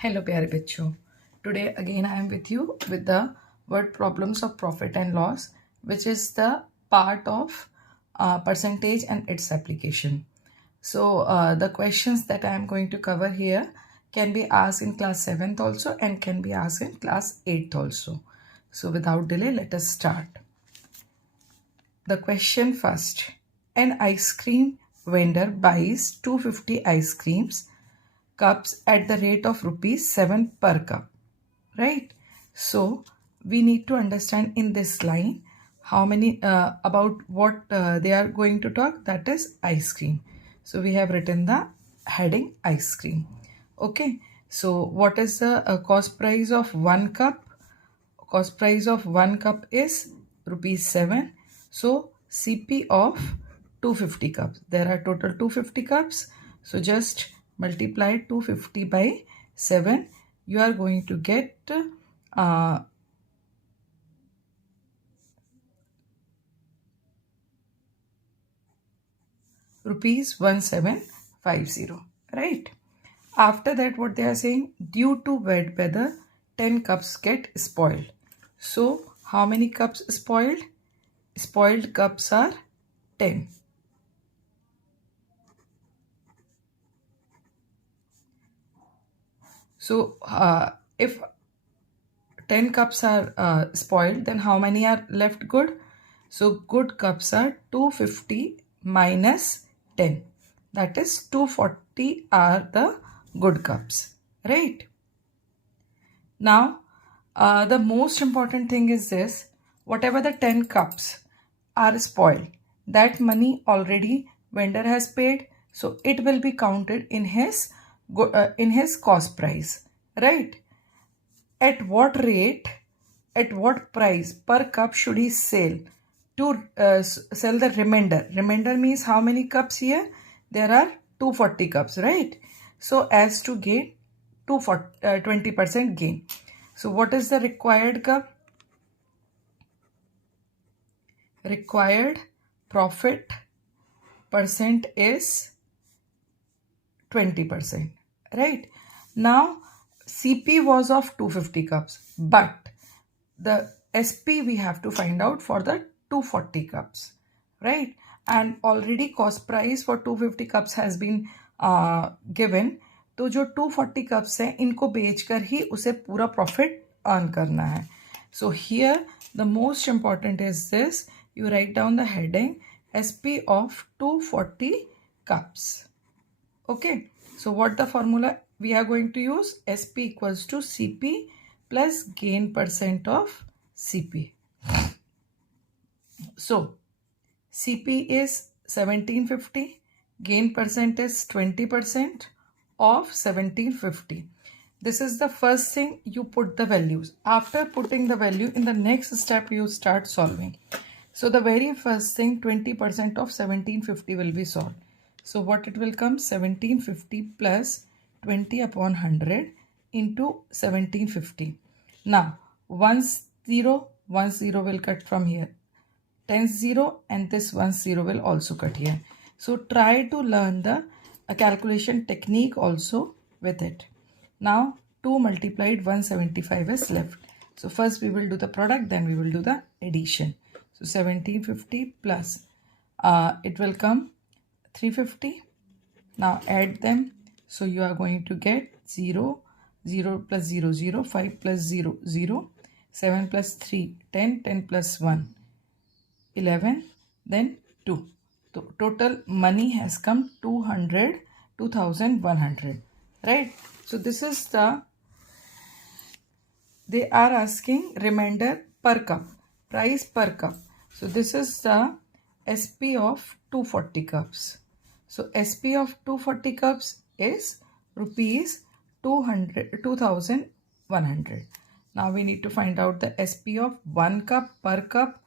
Hello प्यारे बच्चों. Today again I am with you with the word problems of profit and loss, which is the part of percentage and its application. So the questions that I am going to cover here can be asked in class 7th also and can be asked in class 8th also. So without delay, let us start. The question first. An ice cream vendor buys 250 ice creams cups at the rate of rupees 7 per cup, right? So we need to understand in this line how many about what they are going to talk, that is ice cream. So we have written the heading ice cream. Okay, so what is the cost price of 1 cup? Cost price of 1 cup is rupees 7. So CP of 250 cups, there are total 250 cups, so just multiply 250 by 7. You are going to get rupees 1750, right? After that, what they are saying, due to wet weather 10 cups get spoiled. So how many cups spoiled? Spoiled cups are 10. So if 10 cups are spoiled, then how many are left good? So good cups are 250 minus 10. That is 240 are the good cups, right? Now, the most important thing is this. Whatever the 10 cups are spoiled, that money already vendor has paid. So it will be counted in his cost price, right? At what rate, at what price per cup should he sell to sell the remainder? Remainder means how many cups here? There are 240 cups, right? So as to gain 20% gain. So what is the required cup? Required profit percent is 20%, right? Now CP was of 250 cups, but the SP we have to find out for the 240 cups, right? And already cost price for 250 cups has been given. तो जो 240 cups हैं इनको बेचकर ही उसे पूरा profit earn करना है. So here the most important is this. You write down the heading SP of 240 cups. Okay, so what the formula we are going to use? SP equals to CP plus gain percent of CP. So CP is 1750, gain percent is 20% of 1750. This is the first thing, you put the values. After putting the value, in the next step you start solving. So the very first thing, 20% of 1750 will be solved. So what it will come? 1750 plus 20 upon 100 into 1750. Now 1 0 will cut from here. 10 0 and this 1 0 will also cut here. So try to learn the calculation technique also with it. Now 2 multiplied 175 is left. So first we will do the product, then we will do the addition. So 1750 plus it will come 350. Now add them. So you are going to get 0, 0 plus 0, 0, 5 plus 0, 0, 7 plus 3, 10, 10 plus 1, 11, then 2. So total money has come 2100, right? So this is the, they are asking remainder per cup, price per cup. So this is the SP of 240 cups. So SP of 240 cups is rupees 2100. Now we need to find out the SP of 1 cup per cup,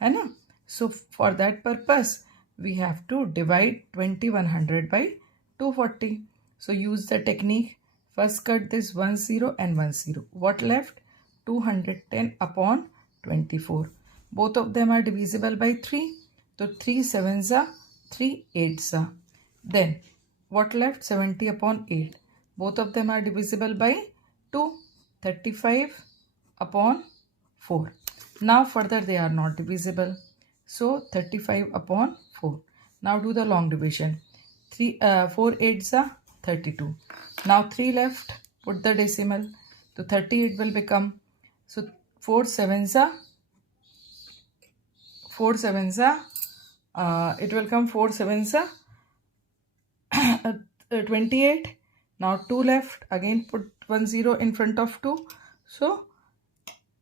है ना? So for that purpose we have to divide 2100 by 240. So use the technique. First cut this 10 and 10. What left? 210 upon 24. Both of them are divisible by 3. So 3 7s are 3 8s are. Then what left? 70 upon 8. Both of them are divisible by 2. 35 upon 4. Now further they are not divisible. So 35 upon 4. Now do the long division. 4 8s are 32. Now 3 left. Put the decimal. So 30 it will become. So 4 7s are it will come 4 7s are 28. Now 2 left. Again put 1 0 in front of 2. So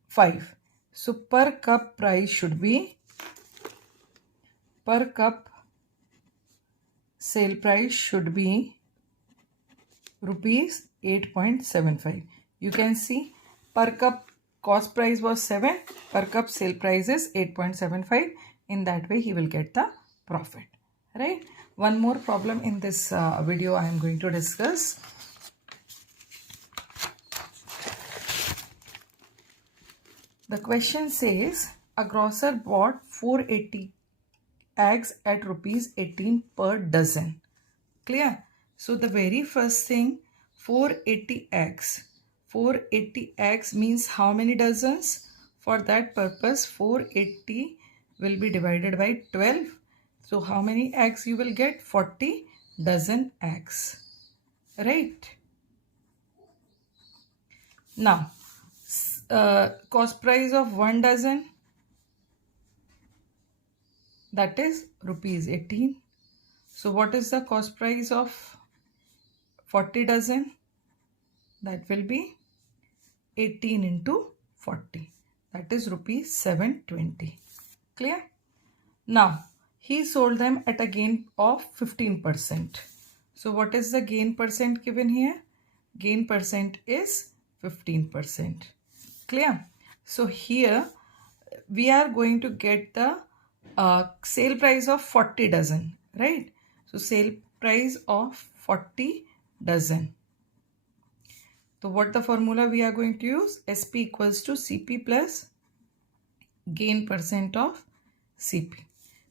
5. So per cup price should be, per cup sale price should be rupees 8.75. You can see per cup cost price was 7, per cup sale price is 8.75. In that way he will get the profit, right? One more problem in this video I am going to discuss. The question says a grocer bought 480 eggs at rupees 18 per dozen. Clear? So the very first thing, 480 eggs. 480 eggs means how many dozens? For that purpose 480 will be divided by 12. So how many eggs you will get? 40 dozen eggs. Right? Now cost price of 1 dozen, that is rupees 18. So what is the cost price of 40 dozen? That will be 18 into 40. That is rupees 720. Clear? Now he sold them at a gain of 15%. So what is the gain percent given here? Gain percent is 15%. Clear? So here we are going to get the sale price of 40 dozen, right? So sale price of 40 dozen. So what the formula we are going to use? SP equals to CP plus gain percent of CP.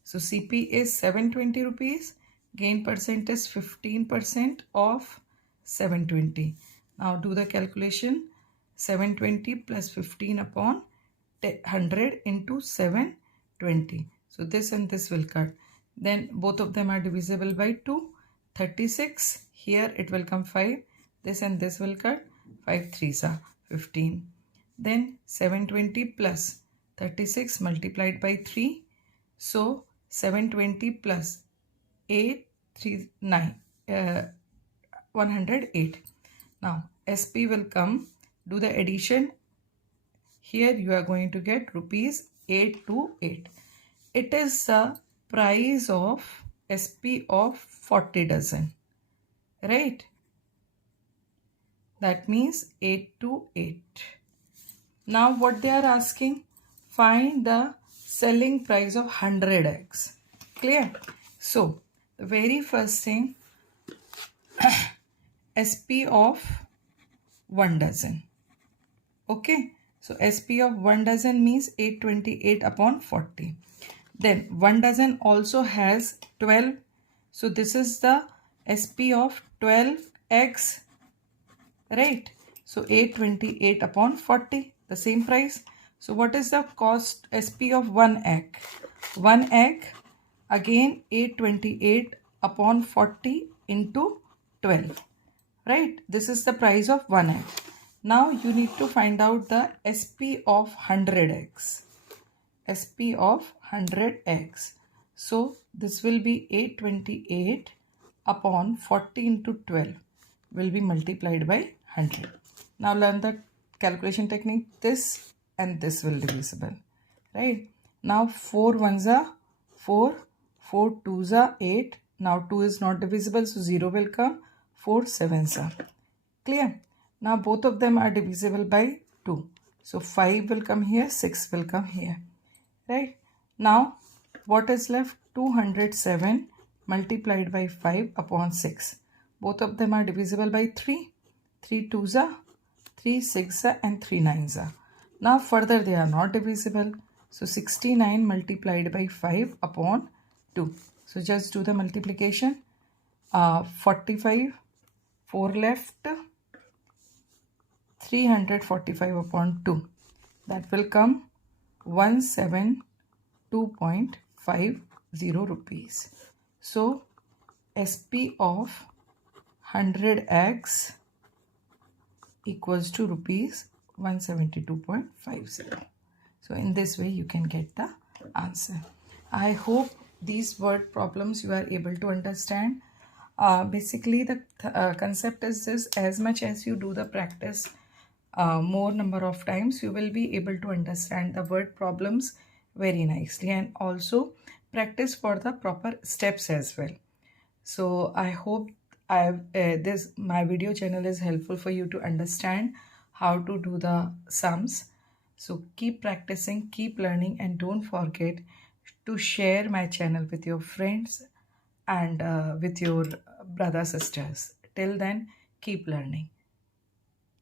So CP is 720 rupees. Gain percent is 15% of 720. Now do the calculation. 720 plus 15 upon 100 into 720. So this and this will cut. Then both of them are divisible by 2. 36. Here it will come 5. This and this will cut. 5 3s are 15. Then 720 plus 36 multiplied by 3. So 720 plus 8 3 9 108. Now SP will come. Do the addition. Here you are going to get rupees 828. It is the price of SP of 40 dozen. Right? That means 828. Now what they are asking? Find the selling price of 100 eggs. Clear? So the very first thing, SP of 1 dozen. Okay, so SP of 1 dozen means 828 upon 40. Then 1 dozen also has 12. So this is the SP of 12 eggs. Right? So 828 upon 40, the same price. So what is the cost SP of 1 egg? 1 egg, again 828 upon 40 into 12. Right? This is the price of 1 egg. Now you need to find out the SP of 100 eggs. SP of 100 eggs. So this will be 828 upon 40 into 12 will be multiplied by 100. Now learn the calculation technique. This and this will be divisible. Right? Now 4 1s are 4, 4 2s are 8. Now 2 is not divisible, so 0 will come. 4 7s are. Clear? Now both of them are divisible by 2. So 5 will come here, 6 will come here. Right? Now what is left? 207 multiplied by 5 upon 6. Both of them are divisible by 3. 3 2s are, 3 6s are, and 3 9s are. Now further they are not divisible. So 69 multiplied by 5 upon 2. So just do the multiplication. 45, 4 left. 345 upon 2. That will come 172.50 rupees. So SP of 100x equals to rupees 172.50. So in this way you can get the answer. I hope these word problems you are able to understand. Basically the concept is this: as much as you do the practice more number of times, you will be able to understand the word problems very nicely, and also practice for the proper steps as well. So I hope this my video channel is helpful for you to understand how to do the sums. So keep practicing, keep learning, and don't forget to share my channel with your friends and with your brother sisters. Till then, keep learning.